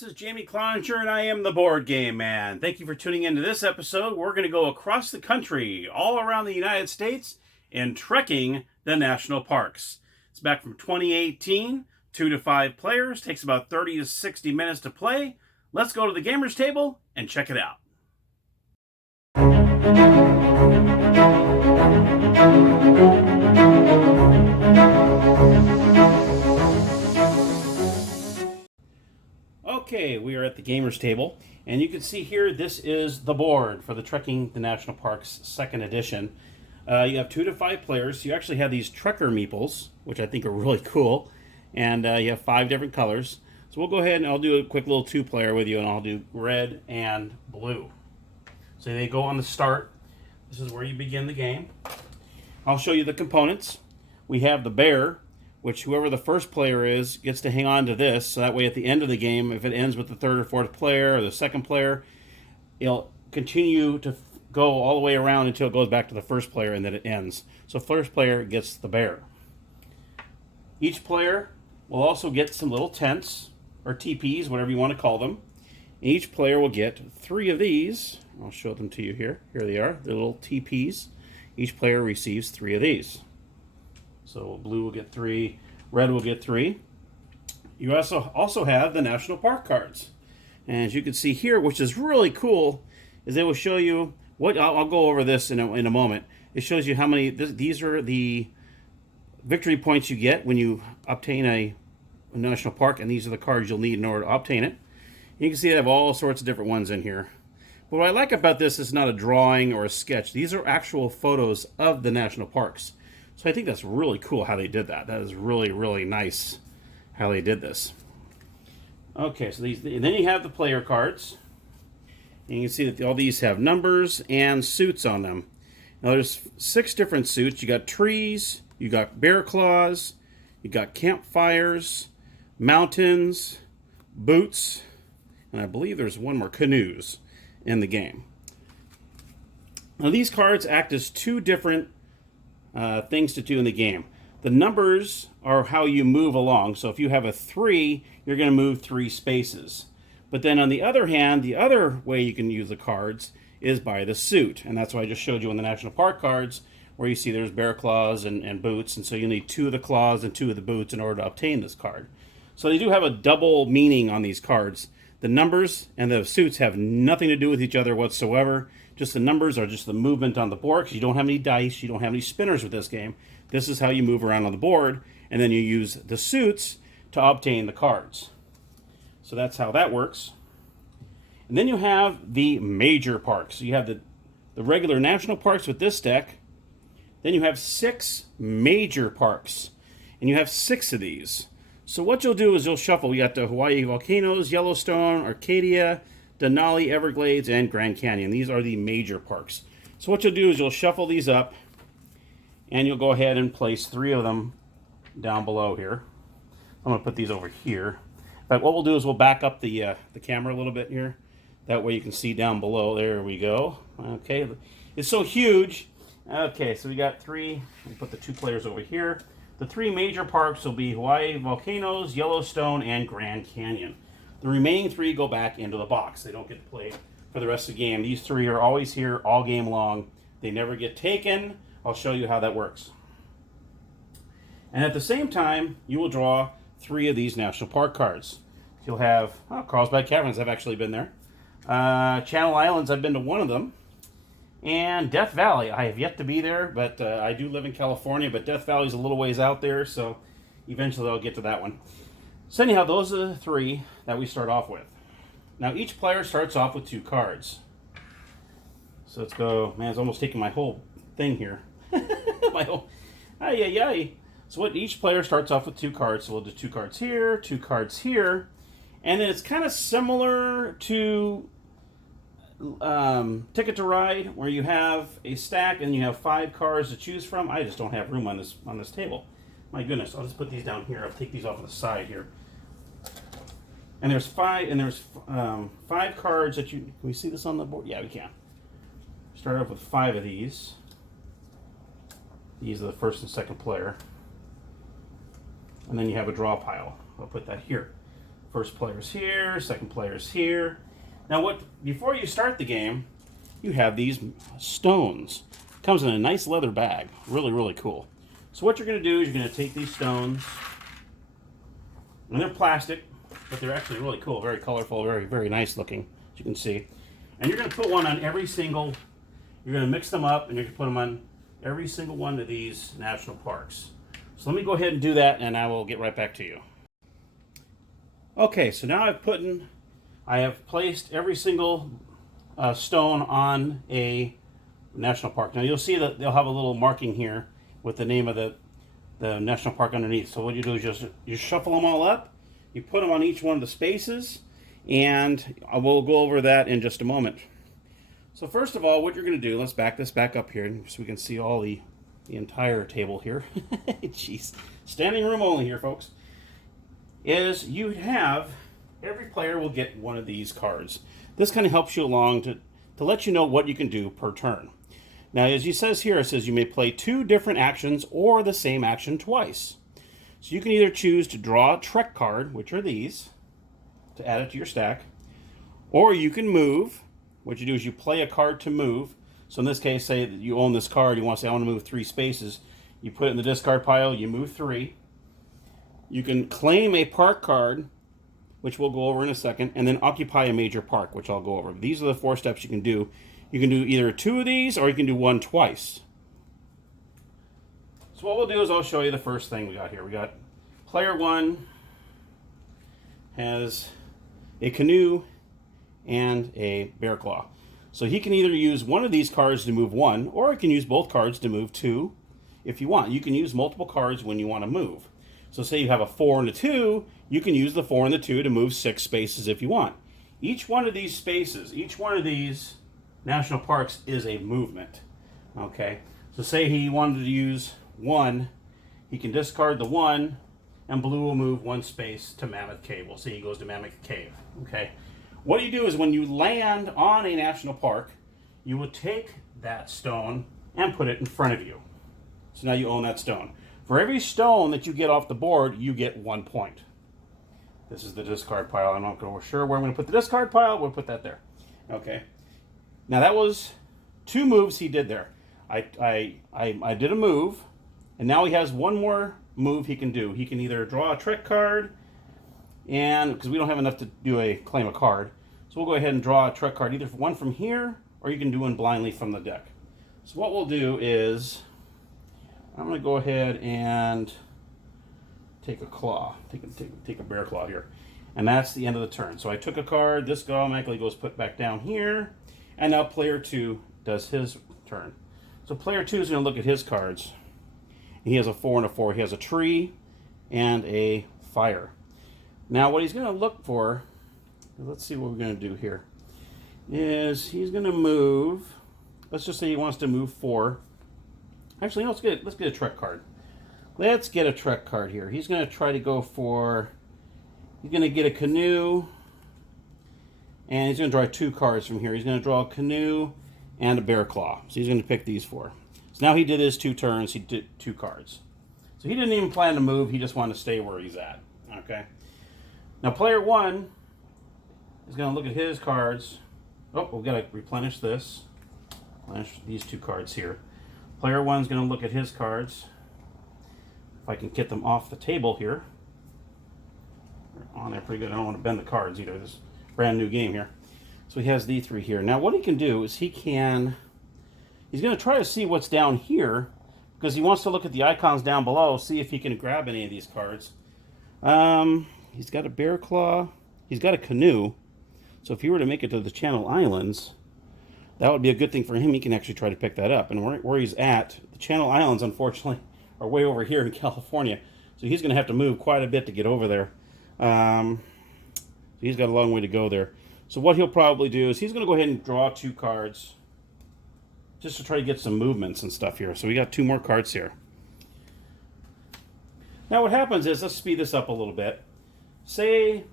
this is Jamie Cloninger, and I am the Board Game Man. Thank you for tuning into this episode. We're going to go across the country, all around the United States, and trekking the national parks. It's back from 2018, 2 to 5 players, takes about 30 to 60 minutes to play. Let's go to the gamers table and check it out. Okay, we are at the gamers table, and you can see here this is the board for the Trekking the National Parks 2nd edition. You have 2 to 5 players. You actually have these Trekker meeples, which I think are really cool, and you have 5 different colors. So we'll go ahead and I'll do a quick little 2-player with you, and I'll do red and blue. So they go on the start. This is where you begin the game. I'll show you the components. We have the bear, which whoever the first player is gets to hang on to this, so that way at the end of the game, if it ends with the 3rd or 4th player or the 2nd player, it'll continue to go all the way around until it goes back to the 1st player and then it ends. So first player gets the bear. Each player will also get some little tents, or TPs, whatever you want to call them. And each player will get 3 of these. I'll show them to you here. Here they are, the little TPs. Each player receives 3 of these. So blue will get 3, red will get 3. You also have the national park cards. And as you can see here, which is really cool, is they will show you what, I'll go over this in a moment. It shows you how many, these are the victory points you get when you obtain a national park, and these are the cards you'll need in order to obtain it. You can see they have all sorts of different ones in here. But what I like about this is not a drawing or a sketch. These are actual photos of the national parks. So I think that's really cool how they did that. That is really, really nice how they did this. Okay, so these, and then you have the player cards. And you can see that all these have numbers and suits on them. Now there's 6 different suits. You got trees, you got bear claws, you got campfires, mountains, boots, and I believe there's one more, canoes, in the game. Now these cards act as 2 different things to do in the game. The numbers are how you move along. So if you have a 3, you're going to move 3 spaces. But then on the other hand, the other way you can use the cards is by the suit. And that's what I just showed you on the National Park cards, where you see there's bear claws and boots. And so you need 2 of the claws and 2 of the boots in order to obtain this card. So they do have a double meaning on these cards. The numbers and the suits have nothing to do with each other whatsoever. Just the numbers are just the movement on the board, because you don't have any dice, you don't have any spinners with this game. This is how you move around on the board, and then you use the suits to obtain the cards. So that's how that works. And then you have the major parks. So you have the regular national parks with this deck. Then you have 6 major parks, and you have 6 of these. So what you'll do is you'll shuffle. You got the Hawaii Volcanoes, Yellowstone, Arcadia, Denali, Everglades, and Grand Canyon. These are the major parks. So what you'll do is you'll shuffle these up, and you'll go ahead and place 3 of them down below here. I'm going to put these over here. But what we'll do is we'll back up the camera a little bit here. That way you can see down below. There we go. Okay, it's so huge. Okay, so we got 3. We'll put the 2 players over here. The 3 major parks will be Hawaii Volcanoes, Yellowstone, and Grand Canyon. The remaining 3 go back into the box. They don't get to play for the rest of the game. These 3 are always here all game long. They never get taken. I'll show you how that works. And at the same time, you will draw 3 of these national park cards. You'll have Carlsbad Caverns. I've actually been there. Channel Islands, I've been to one of them. And Death Valley, I have yet to be there, but I do live in California, but Death Valley's a little ways out there, so eventually I'll get to that one. So anyhow, those are the 3 that we start off with. Now each player starts off with 2 cards. So let's go. Man, it's almost taking my whole thing here. My whole. So what each player starts off with 2 cards. So we'll do 2 cards here, 2 cards here, and then it's kind of similar to Ticket to Ride, where you have a stack and you have 5 cards to choose from. I just don't have room on this table. My goodness, I'll just put these down here. I'll take these off to the side here. And there's 5 cards that you. Can we see this on the board? Yeah, we can. Start off with 5 of these. These are the first and second player. And then you have a draw pile. I'll put that here. First player's here, second player's here. Now before you start the game, you have these stones. Comes in a nice leather bag. Really, really cool. So what you're going to do is you're going to take these stones, and they're plastic, but they're actually really cool, very colorful, very, very nice looking, as you can see. And you're going to put one on every single, you're going to mix them up, and you're going to put them on every single one of these national parks. So let me go ahead and do that, and I will get right back to you. Okay, so now I have placed every single stone on a national park. Now you'll see that they'll have a little marking here with the name of the national park underneath. So what you do is you shuffle them all up, you put them on each one of the spaces, and I will go over that in just a moment. So first of all, what you're going to do, let's back this back up here so we can see all the entire table here. Jeez, standing room only here, folks. Is you have, every player will get one of these cards. This kind of helps you along to let you know what you can do per turn. Now, as he says here, it says you may play 2 different actions or the same action twice. So you can either choose to draw a Trek card, which are these, to add it to your stack, or you can move. What you do is you play a card to move. So in this case, say that you own this card, you want to say, I want to move 3 spaces. You put it in the discard pile, you move 3. You can claim a park card, which we'll go over in a second, and then occupy a major park, which I'll go over. These are the 4 steps you can do. You can do either 2 of these, or you can do 1 twice. So what we'll do is I'll show you the first thing we got here. We got player 1 has a canoe and a bear claw. So he can either use one of these cards to move 1, or he can use both cards to move 2 if you want. You can use multiple cards when you want to move. So say you have a 4 and a 2, you can use the 4 and the 2 to move 6 spaces if you want. Each one of these spaces, each one of these national parks is a movement. Okay, so say he wanted to use 1, he can discard the 1, and blue will move 1 space to Mammoth Cave. We'll see he goes to Mammoth Cave. Okay, what you do is when you land on a national park, you will take that stone and put it in front of you. So now you own that stone. For every stone that you get off the board, you get 1 point. This is the discard pile. I'm not sure where I'm going to put the discard pile. We'll put that there. Okay. Now that was 2 moves he did there. I did a move, and now he has 1 more move he can do. He can either draw a trick card, and because we don't have enough to do a claim a card, so we'll go ahead and draw a trick card, either one from here, or you can do one blindly from the deck. So what we'll do is, I'm going to go ahead and take a claw, take a bear claw here, and that's the end of the turn. So I took a card, this automatically goes put back down here, and now player 2 does his turn. So player 2 is going to look at his cards. He has a 4 and a 4. He has a tree and a fire. Now what he's going to look for, let's see what we're going to do here, is he's going to move, let's just say he wants to move 4. Actually, no, let's get a Trek card. Let's get a Trek card here. He's going to try to go for, he's going to get a canoe, and he's going to draw 2 cards from here. He's going to draw a canoe and a bear claw. So he's going to pick these 4. So now he did his 2 turns. He did 2 cards. So he didn't even plan to move. He just wanted to stay where he's at. Okay. Now player 1 is going to look at his cards. Oh, we've got to replenish this. Replenish these 2 cards here. Player 1 is going to look at his cards. If I can get them off the table here. They're on there pretty good. I don't want to bend the cards either. This is a brand new game here. So he has these 3 here. Now what he can do is he's going to try to see what's down here, because he wants to look at the icons down below, see if he can grab any of these cards. He's got a bear claw. He's got a canoe. So if he were to make it to the Channel Islands, that would be a good thing for him. He can actually try to pick that up. And where he's at, the Channel Islands, unfortunately, are way over here in California. So he's going to have to move quite a bit to get over there. So he's got a long way to go there. So what he'll probably do is he's going to go ahead and draw 2 cards just to try to get some movements and stuff here. So we got 2 more cards here. Now what happens is, let's speed this up a little bit. Say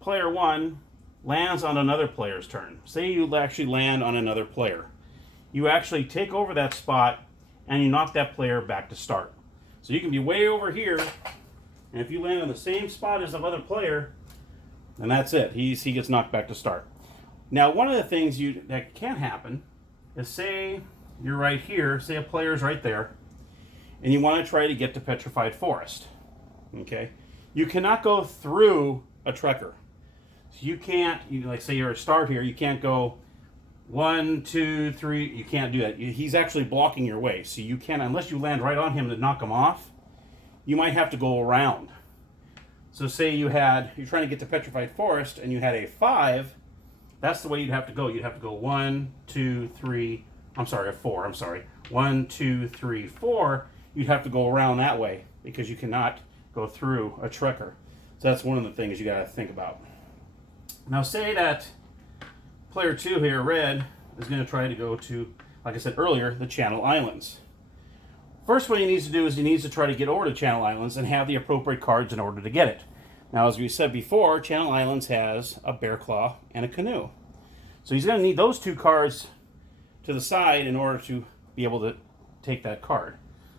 player 1 lands on another player's turn. Say you actually land on another player. You actually take over that spot and you knock that player back to start. So you can be way over here, and if you land on the same spot as the other player, And that's it. He gets knocked back to start. Now, one of the things that can happen is, say you're right here, say a player's right there, and you want to try to get to Petrified Forest. Okay? You cannot go through a Trekker. So you can't, like say you're a start here, you can't go 1, 2, 3, you can't do that. He's actually blocking your way. So you can't, unless you land right on him to knock him off, you might have to go around. So say you're trying to get to Petrified Forest and you had a 5, that's the way you'd have to go. You'd have to go 1, 2, 3, I'm sorry, a 4, I'm sorry. 1, 2, 3, 4, you'd have to go around that way because you cannot go through a Trekker. So that's one of the things you got to think about. Now say that player 2 here, red, is going to try to go to, like I said earlier, the Channel Islands. First, what he needs to do is he needs to try to get over to Channel Islands and have the appropriate cards in order to get it. Now, as we said before, Channel Islands has a bear claw and a canoe. So he's going to need those 2 cards to the side in order to be able to take that card.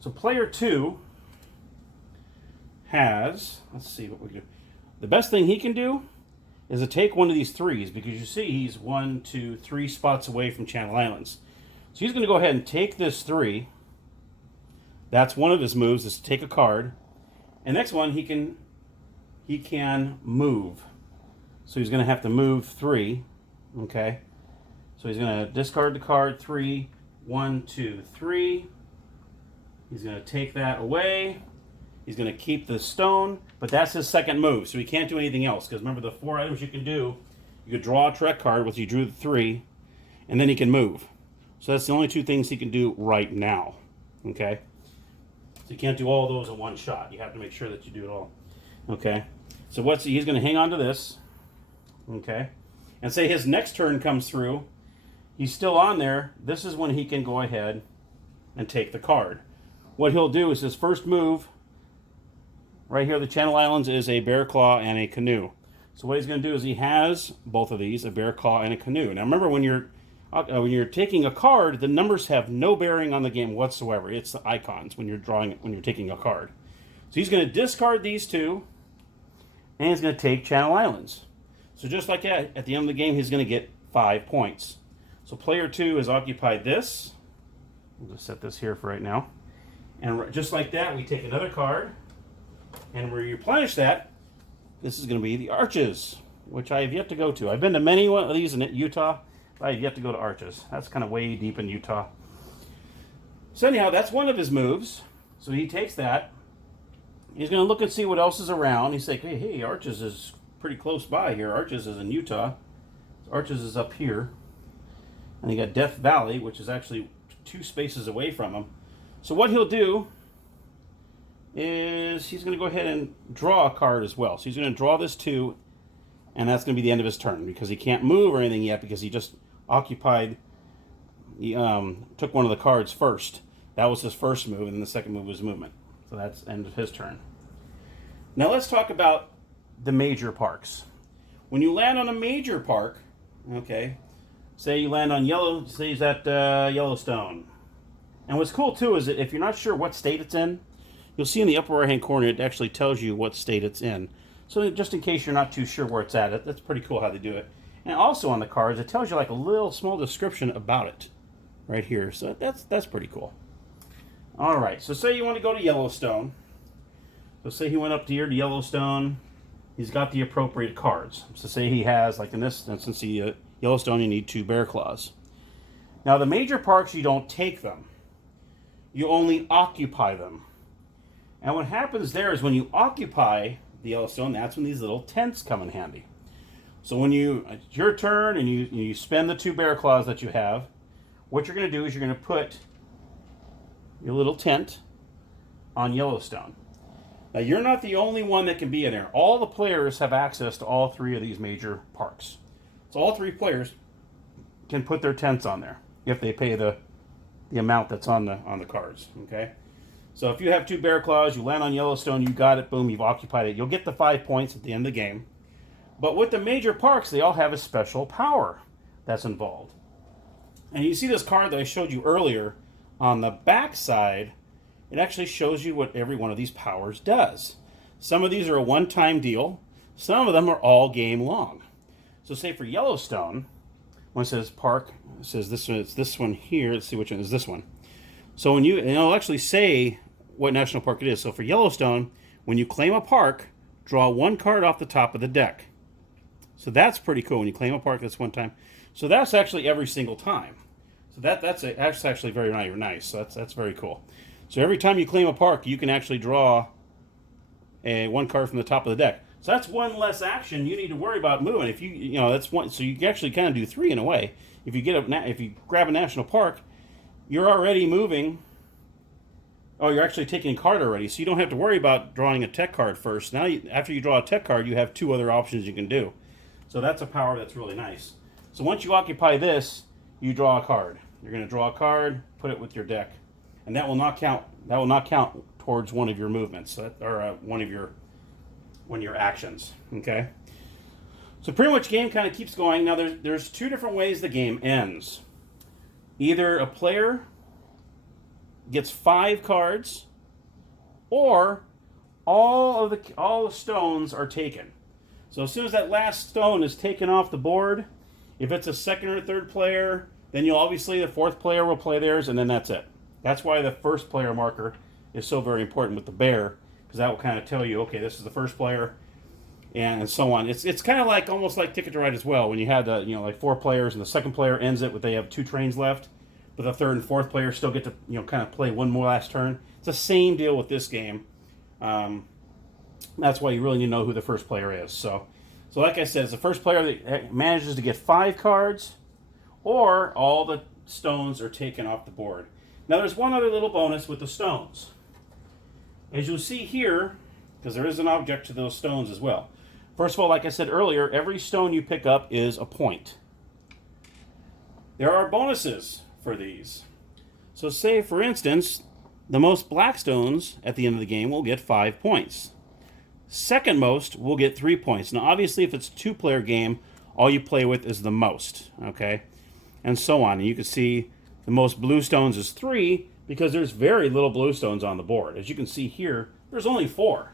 So player 2 has, let's see what we do. The best thing he can do is to take one of these 3s, because you see he's 1, 2, 3 spots away from Channel Islands. So he's going to go ahead and take this 3. That's one of his moves, is to take a card. And next one, he can move. So he's going to have to move 3. Okay. So he's going to discard the card 3. 1, 2, 3. He's going to take that away. He's going to keep the stone, but that's his second move, so he can't do anything else. Because remember, the 4 items you can do, you could draw a Trek card, which you drew the 3, and then he can move. So that's the only 2 things he can do right now. Okay. So you can't do all those in one shot. You have to make sure that you do it all. Okay. So he's going to hang on to this. Okay. And say his next turn comes through. He's still on there. This is when he can go ahead and take the card. What he'll do is his first move, right here, the Channel Islands, is a bear claw and a canoe. So what he's going to do is he has both of these, a bear claw and a canoe. Now remember, when you're taking a card, the numbers have no bearing on the game whatsoever. It's the icons when you're taking a card. So he's going to discard these 2, and he's going to take Channel Islands. So just like that, at the end of the game, he's going to get 5 points. So player 2 has occupied this. We'll just set this here for right now. And just like that, we take another card, and we replenish that. This is going to be the Arches, which I have yet to go to. I've been to many of these in Utah, but I have yet to go to Arches. That's kind of way deep in Utah. So anyhow, that's one of his moves. So he takes that. He's going to look and see what else is around. He's like, hey, Arches is pretty close by here. Arches is in Utah. Arches is up here. And you got Death Valley, which is actually 2 spaces away from him. So what he'll do is he's going to go ahead and draw a card as well. So he's going to draw this 2, and that's going to be the end of his turn, because he can't move or anything yet, because he just occupied, he took one of the cards first. That was his first move, and then the second move was movement. So that's the end of his turn. Now let's talk about the major parks. When you land on a major park, okay, say you land on say he's at Yellowstone. And what's cool too is that if you're not sure what state it's in, you'll see in the upper right hand corner it actually tells you what state it's in. So just in case you're not too sure where it's at, that's pretty cool how they do it. And also on the cards, it tells you like a little small description about it right here. So that's pretty cool. All right, so say you want to go to Yellowstone. So say he went up here to Yellowstone. He's got the appropriate cards. So say he has, like in this instance, Yellowstone, you need 2 bear claws. Now the major parks, you don't take them. You only occupy them. And what happens there is when you occupy the Yellowstone, that's when these little tents come in handy. So when it's your turn and you spend the 2 bear claws that you have, what you're going to do is you're going to put your little tent on Yellowstone. Now you're not the only one that can be in there. All the players have access to all 3 of these major parks. So all 3 players can put their tents on there if they pay the amount that's on the cards. Okay. So if you have 2 bear claws, you land on Yellowstone, you got it, boom, you've occupied it. You'll get the 5 points at the end of the game. But with the major parks, they all have a special power that's involved. And you see this card that I showed you earlier on the back side, it actually shows you what every one of these powers does. Some of these are a one-time deal. Some of them are all game long. So say for Yellowstone, when it says park, it says this one, it's this one here. Let's see which one is this one. So when and it'll actually say what national park it is. So for Yellowstone, when you claim a park, draw one card off the top of the deck. So that's pretty cool. When you claim a park, that's one time. So that's actually every single time. So that's actually very nice. So that's very cool. So every time you claim a park, you can actually draw one card from the top of the deck. So that's one less action you need to worry about moving. If that's one. So you can actually kind of do three in a way. If you grab a national park, you're already moving. Oh, you're actually taking a card already, so you don't have to worry about drawing a tech card first. Now, after you draw a tech card, you have two other options you can do. So that's a power that's really nice. So once you occupy this, you draw a card. You're going to draw a card, put it with your deck, and that will not count. That will not count towards one of your movements, or one of your actions. Okay. So pretty much game kind of keeps going. Now there's two different ways the game ends. Either a player gets 5 cards, or all the stones are taken. So as soon as that last stone is taken off the board, if it's a second or third player, then the fourth player will play theirs, and then that's it. That's why the first player marker is so very important with the bear, because that will kind of tell you, okay, this is the first player, and so on. It's kind of like almost like Ticket to Ride as well. When you had like 4 players, and the second player ends it, but they have 2 trains left. But the third and fourth players still get to kind of play one more last turn. It's the same deal with this game. That's why you really need to know who the first player is. So like I said, it's the first player that manages to get 5 cards, or all the stones are taken off the board. Now there's one other little bonus with the stones. As you'll see here, because there is an object to those stones as well. First of all, like I said earlier, every stone you pick up is a point. There are bonuses for these. So say, for instance, the most black stones at the end of the game will get 5 points. Second most will get 3 points. Now, obviously, if it's a 2-player game, all you play with is the most, okay? And so on. And you can see the most blue stones is 3, because there's very little blue stones on the board. As you can see here, there's only 4.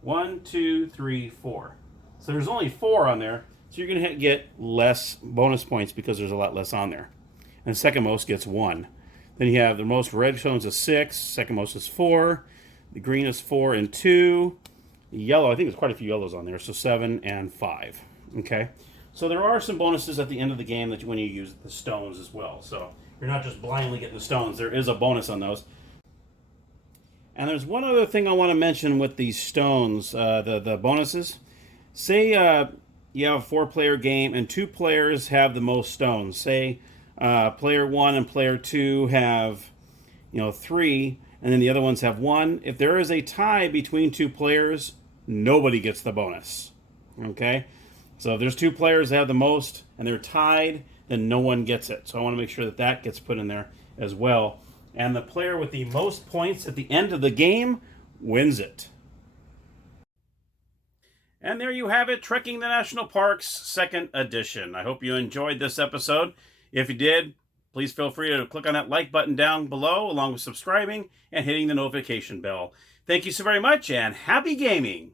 1, 2, 3, 4. So there's only 4 on there, so you're going to get less bonus points because there's a lot less on there. And second most gets 1. Then you have the most red stones is 6. Second most is 4. The green is 4 and 2. The yellow, I think there's quite a few yellows on there, so 7 and 5. Okay? So there are some bonuses at the end of the game that when you use the stones as well. So you're not just blindly getting the stones. There is a bonus on those. And there's one other thing I want to mention with these stones, the bonuses. Say you have a 4-player game and 2 players have the most stones. Say player 1 and player 2 have 3, and then the other ones have 1. If there is a tie between 2 players, nobody gets the bonus. Okay? So if there's 2 players that have the most and they're tied, then no one gets it. So I want to make sure that gets put in there as well. And the player with the most points at the end of the game wins it. And there you have it, Trekking the National Parks, 2nd edition. I hope you enjoyed this episode. If you did, please feel free to click on that like button down below, along with subscribing and hitting the notification bell. Thank you so very much, and happy gaming!